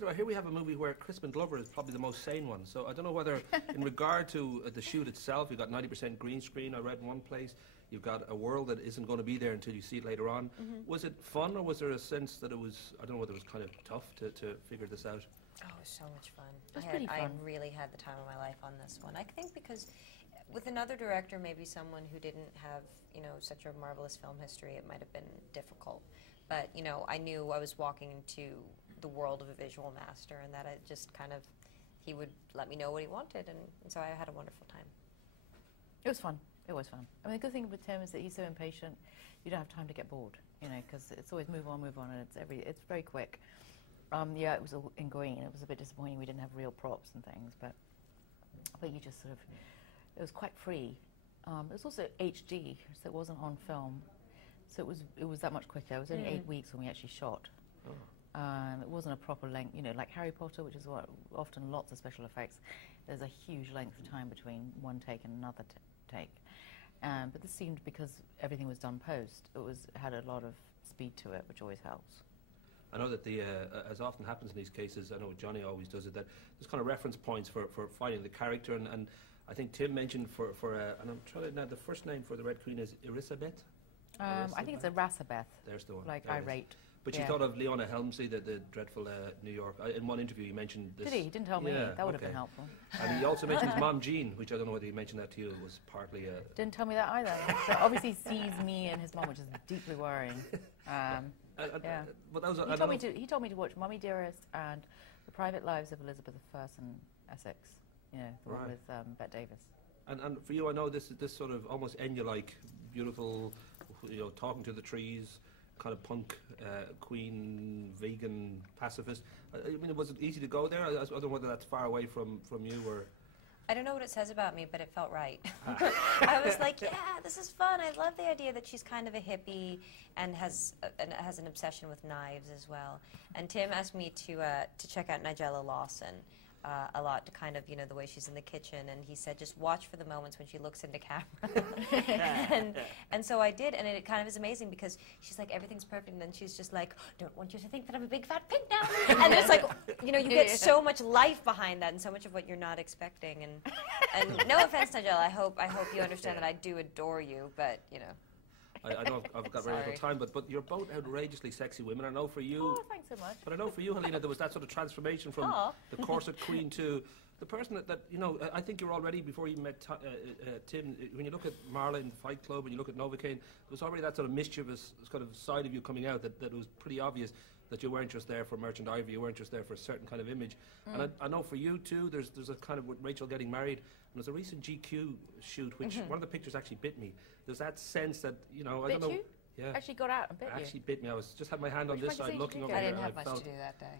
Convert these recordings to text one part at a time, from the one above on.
thinking about here we have a movie where Crispin Glover is probably the most sane one. So I don't know whether, in regard to the shoot itself, you've got 90% green screen. I read in one place. You've got a world that isn't going to be there until you see it later on. Was it fun, or was there a sense that it was? I don't know whether it was kind of tough to figure this out. Oh, it was so much fun. It was pretty fun. I really had the time of my life on this one. I think because with another director, maybe someone who didn't have, you know, such a marvelous film history, it might have been difficult. But, you know, I knew I was walking into the world of a visual master, and that I just kind of, he would let me know what he wanted, and so I had a wonderful time. It was fun. It was fun. I mean, the good thing with Tim is that he's so impatient, you don't have time to get bored, you know, because it's always move on, and it's very quick. Yeah, it was all in green. It was a bit disappointing we didn't have real props and things, but you just sort of, it was quite free. It was also HD, so it wasn't on film, so it was that much quicker. It was only 8 weeks when we actually shot. It wasn't a proper length, you know, like Harry Potter, which is what often lots of special effects. There's a huge length of time between one take and another take. But this seemed, because everything was done post, had a lot of speed to it, which always helps. I know that as often happens in these cases, I know Johnny always does it, that there's kind of reference points for finding the character, and I think Tim mentioned and I'm trying to, now the first name for the Red Queen is Elisabeth? I think it's a Rasabeth. There's the one. Like irate. But you thought of Leona Helmsley, the dreadful New York. In one interview, he mentioned this. Did he? He didn't tell me. That would have been helpful. And he also mentioned his mom, Jean, which I don't know whether he mentioned that to you. It was partly. Didn't tell me that either. So obviously sees me and his mom, which is deeply worrying. Yeah. But that was. He told me to watch Mummy Dearest and The Private Lives of Elizabeth I in Essex. You know, the one with Bette Davis. And for you, I know this sort of almost Enya-like, beautiful, you know, talking to the trees, kind of punk, queen, vegan, pacifist. I mean, was it easy to go there? I don't know whether that's far away from you or... I don't know what it says about me, but it felt right. I was like, yeah, this is fun. I love the idea that she's kind of a hippie and has an obsession with knives as well. And Tim asked me to check out Nigella Lawson a lot, to kind of, you know, the way she's in the kitchen, and he said just watch for the moments when she looks into camera. and so I did, and it kind of is amazing because she's like, everything's perfect, and then she's just like, don't want you to think that I'm a big fat pig now. And it's like, you know, you get so much life behind that and so much of what you're not expecting. And no offense, Nigella, I hope you understand that I do adore you, but, you know. I know I've got very little time, but you're both outrageously sexy women. I know for you... Oh, thanks so much. But I know for you, Helena, there was that sort of transformation from the corset queen to the person that, you know, I think you're already, before you met Tim, when you look at Marla in Fight Club and you look at Novocaine, there was already that sort of mischievous kind of side of you coming out that was pretty obvious, that you weren't just there for Merchant Ivy, you weren't just there for a certain kind of image. And I know for you too, there's a kind of, with Rachel getting married, and there's a recent GQ shoot, which one of the pictures actually bit me. There's that sense that, you know, I don't know. You? Yeah. Actually got out and bit you? Actually bit me. I was just had my hand on this side looking over I here. didn't have much to do that day.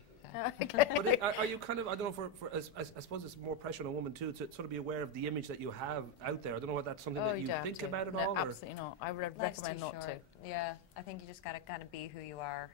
But are you kind of, I don't know, I suppose it's more pressure on a woman too, to sort of be aware of the image that you have out there. I don't know whether that's something that you think about at all? Absolutely not. I would recommend not to. Yeah, I think you just got to kind of be who you are